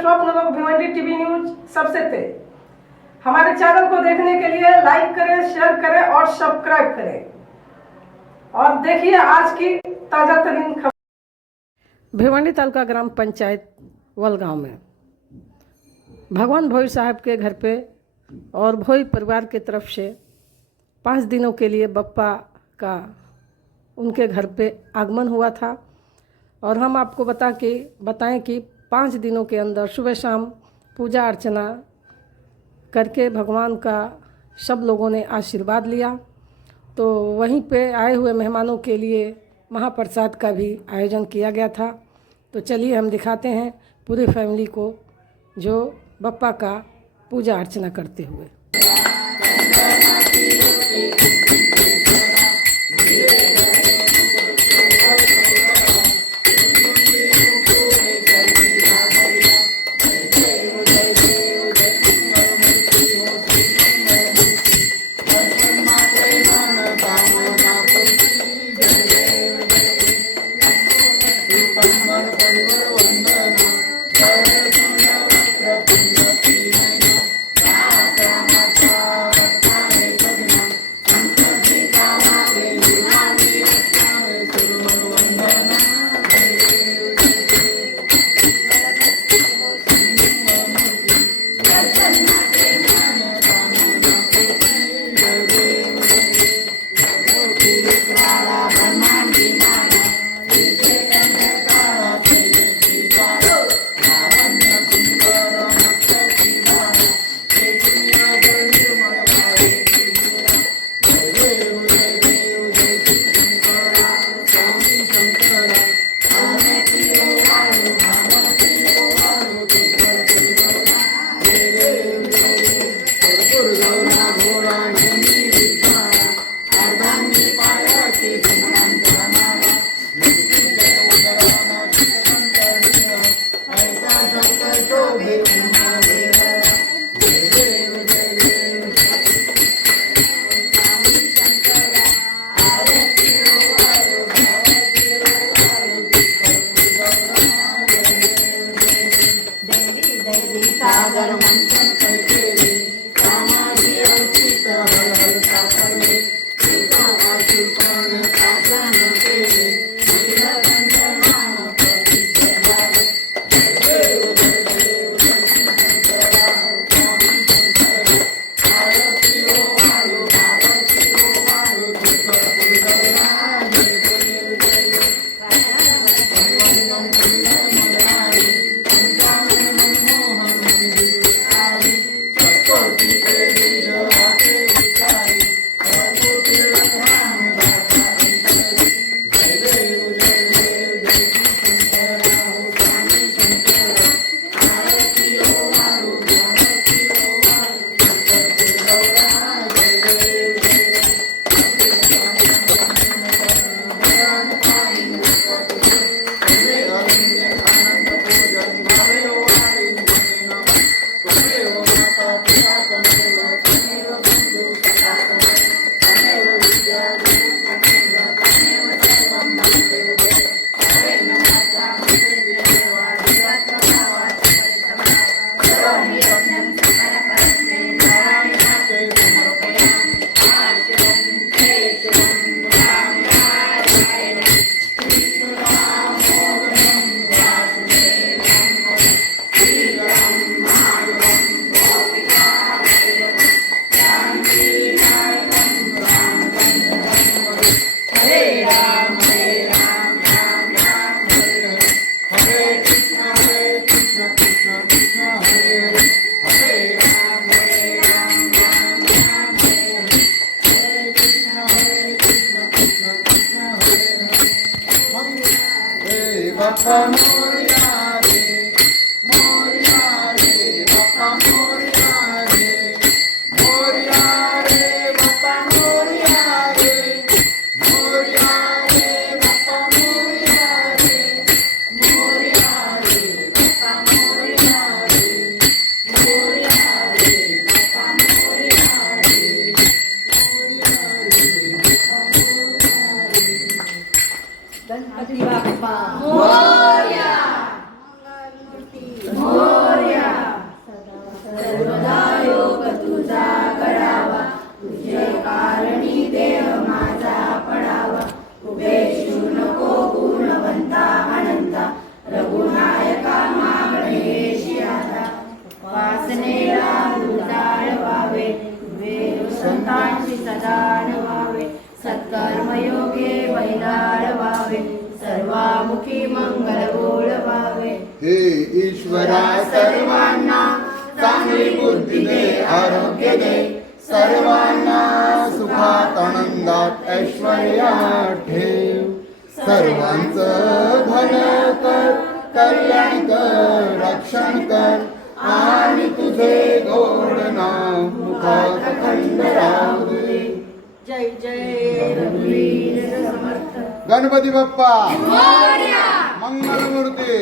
स्वप्न लोक Bhiwandi TV news सबसे तेज। हमारे चैनल को देखने के लिए लाइक करें, शेयर करें और सब्सक्राइब करें और देखिए आज की ताजा तरीन खबर। भिवंडी तालुका ग्राम पंचायत वलगांव में भगवान भोई साहब के घर पे और भोई परिवार की तरफ से 5 दिनों के लिए बप्पा का उनके घर पे आगमन हुआ था और हम आपको बताएं कि 5 दिनों के अंदर सुबह शाम पूजा अर्चना करके भगवान का सब लोगों ने आशीर्वाद लिया। तो वहीं पे आए हुए मेहमानों के लिए महाप्रसाद का भी आयोजन किया गया था। तो चलिए हम दिखाते हैं पूरी फैमिली को जो बप्पा का पूजा अर्चना करते हुए। गणपती बाप्पा मोरया, मंगलमूर्ती मोरया. उदार व्हावे, सर्वामुखी मंगल गोड व्हावे. हे ईश्वरा सर्वांना चांगली बुद्धी दे, आरोग्य दे, सर्वांना सुखात आनंदात ऐश्वर्यात ठेव. सर्वांचं भलं कर, कल्याण कर, रक्षण कर, आणि तुझे गोड नाम मुखात खंड राहू दे. जय जय रघुवीर समर्थ. गणपती बाप्पा मोरया. मंगलमूर्ती.